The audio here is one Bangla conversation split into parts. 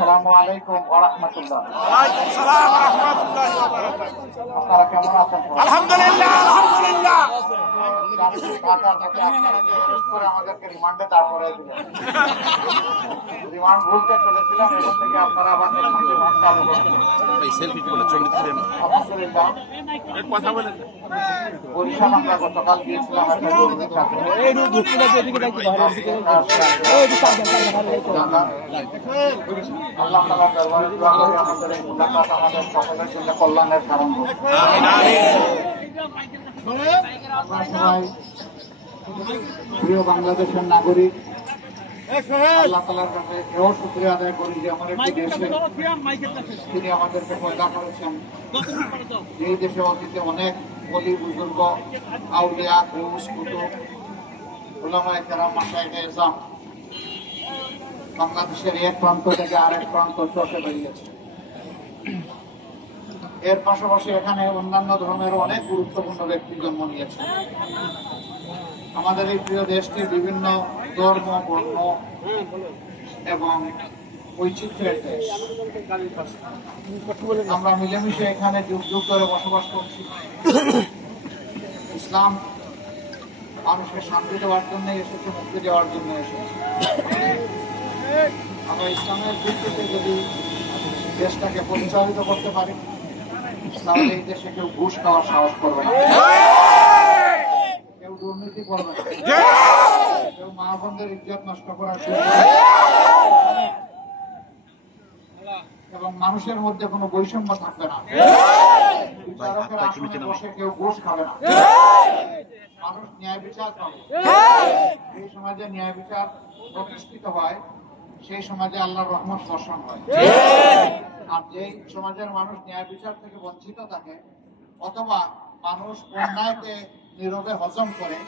আসসালামু আলাইকুম ওয়া রাহমাতুল্লাহ। ওয়ালাইকুম সালাম ওয়া রাহমাতুল্লাহি ওয়া বারাকাতুহু। আপনারা কেমন আছেন? আলহামদুলিল্লাহ আলহামদুলিল্লাহ। আমাদেরকে রিমান্ডে দাঁড় করাই দিলেন। রিমান্ড ভুলতে চলেছিলাম, এখান থেকে আপনারা আবার রিমান্ড চালু করছেন। আলহামদুলিল্লাহ। কথা বলেন। বরিশাল আমরা গতকাল গিয়েছিলাম একটা কর্মীর সাথে। আল্লাহ তাআলার দরবারে দোয়া করি আমাদের এই মুলাকাত আমাদের সকলের জন্য কল্যাণের কারণ হোক। আমরা সবাই প্রিয় বাংলাদেশের নাগরিক, আল্লাহ তাআলার কাছে এও শুকরিয়া আদায় করি যে আমার একটি দেশে তিনি আমাদেরকে পয়দা করেছেন। এই দেশে অতীতে অনেক বলি বুজুর্গ, আউলিয়া, গৌস, কুতুব, উলামায়ে কেরাম, মাশায়েখে ইসলাম বাংলাদেশের এক প্রান্ত থেকে আরেক প্রান্ত চষে বেরিয়েছে। এর পাশাপাশি এখানে অন্যান্য ধর্মের অনেক গুরুত্বপূর্ণ ব্যক্তি জন্ম নিয়েছে। আমাদের এই প্রিয় দেশটি বিভিন্ন ধর্ম, বর্ণ এবং বৈচিত্র্যের দেশ। আমরা মিলেমিশে এখানে যুগ যুগ ধরে বসবাস করছি। ইসলাম মানুষকে শান্তি দেওয়ার জন্য এসেছে, মুক্তি দেওয়ার জন্য এসেছে। আমরা ইসলামের ভিত্তিতে যদি দেশটাকে পরিচালিত করতে পারি, তাহলে এই দেশে কেউ ঘুষ খাওয়ার সাহস করবে না, কেউ দুর্নীতি করবে না, কেউ মা বোনদের ইজ্জত নষ্ট করার এবং মানুষের মধ্যে কোনো বৈষম্য থাকবে না। বিচারকের আসনে বসে কেউ ঘুষ খাবে না, মানুষ ন্যায় বিচার পাবে। এই সমাজে ন্যায় বিচার প্রতিষ্ঠিত হয়, সেই সমাজে আল্লাহর রহমত বর্ষণ হয়। আর যে সমাজের মানুষ ন্যায় বিচার থেকে বঞ্চিত থাকে অথবা মানুষ অন্যায়কে নীরবে হজম করে,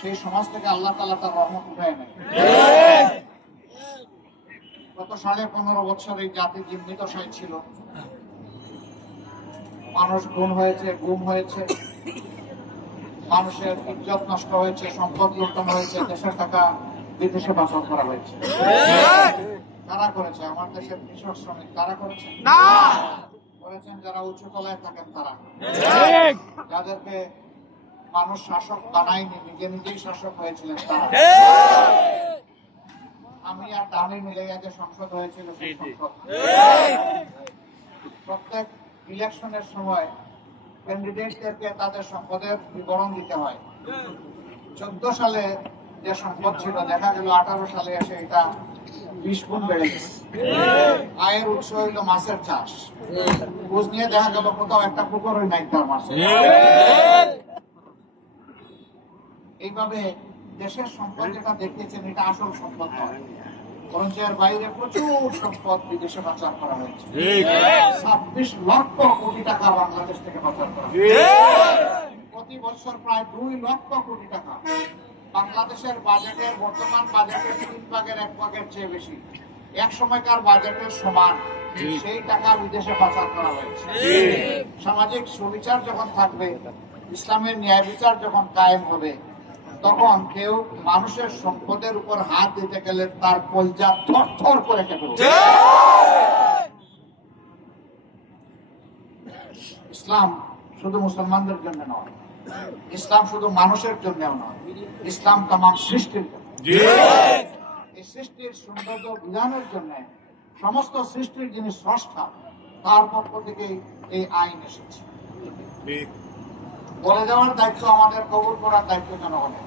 সেই সমাজ থেকে আল্লাহ তাআলা তার রহমত উঠায় নেয়। গত 15.5 বছর এই জাতি জিম্মিদশায় ছিল। মানুষ খুন হয়েছে, গুম হয়েছে, মানুষের ইজ্জত নষ্ট হয়েছে, সম্পদ লুণ্ঠন হয়েছে, দেশের টাকা বিদেশে পাচার করা হয়েছে। কারা করেছে? আমার দেশের কৃষক শ্রমিক। কারা করেছে? করেছেন যারা উঁচু তলায় থাকেন তারা, যাদেরকে মানুষ শাসক বানায়নি, নিজে নিজেই শাসক হয়েছিলেন তারা। আমি আর দামি মিলে যে সংসদ হয়েছিল সেই সংসদ। প্রত্যেক ইলেকশনের সময় ক্যান্ডিডেটদেরকে তাদের সম্পদের বিবরণ দিতে হয়। 14 সালে যে সম্পদ ছিল, দেখা গেল 18 সালে এসে এটা 20 গুণ বেড়ে গেছে। আয়ের উৎস হইল মাছের চাষ। খোঁজ নিয়ে দেখা গেল কোথাও একটা পুকুরই নাই তার মাছে। এইভাবে দেশের সম্পদ যেটা দেখিয়েছেন এটা আসল সম্পদ নয়, বরঞ্চ এর বাইরে প্রচুর সম্পদ বিদেশে পাচার করা হয়েছে। 26 লক্ষ কোটি টাকা বাংলাদেশ থেকে পাচার করা হয়েছে। প্রতি বছর প্রায় 2 লক্ষ কোটি টাকা বাংলাদেশের বাজেটের, বর্তমান বাজেটের 3 ভাগের 1 ভাগের চেয়ে বেশি, এক সময়কার বাজেটের সমান সেই টাকা বিদেশে পাচার করা হয়েছে। সামাজিক সুবিচার যখন থাকবে, ইসলামের ন্যায় বিচার যখন কায়েম হবে, তখন কেউ মানুষের সম্পদের উপর হাত দিতে গেলে তার কলজা থরথর করে কেঁপে উঠবে। ইসলাম শুধু মুসলমানদের জন্য নয়, ইসলাম শুধু মানুষের জন্যও নয়, ইসলাম তামাম সৃষ্টির জন্য। এই সৃষ্টির সৌন্দর্য বিধানের জন্য সমস্ত সৃষ্টির যিনি স্রষ্টা, তার পক্ষ থেকে এই আইন এসেছে। বলে দেওয়ার দায়িত্ব আমাদের, কবুল করার দায়িত্ব জনগণের।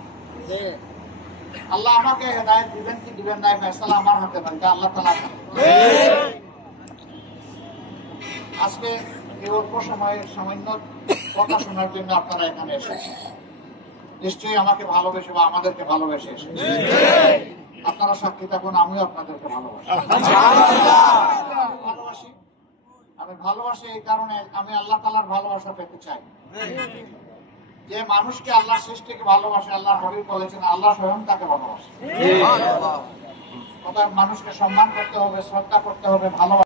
আল্লাহ আমাকে হেদায়েত দিবেন কি দিবেন না, ফয়সালা আমার হাতে নয়, আল্লাহ তাআলা। আজকে এই অল্প সময়ের সামান্য কথা শোনার জন্য আপনারা এখানে এসেছেন। নিশ্চয়ই আমাকে ভালোবেসে বা আমাদেরকে ভালোবেসে এসেছেন। আপনারা সাক্ষী থাকুন, আমিও আপনাদেরকে ভালোবাসি। আমি ভালোবাসি এই কারণে, আমি আল্লাহ তাআলার ভালোবাসা পেতে চাই। যে মানুষকে আল্লাহ সৃষ্টিকে ভালোবাসে, আল্লাহ হাবিব বলেছেন আল্লাহ স্বয়ং তাকে ভালোবাসে। মানুষকে সম্মান করতে হবে, শ্রদ্ধা করতে হবে, ভালোবাসা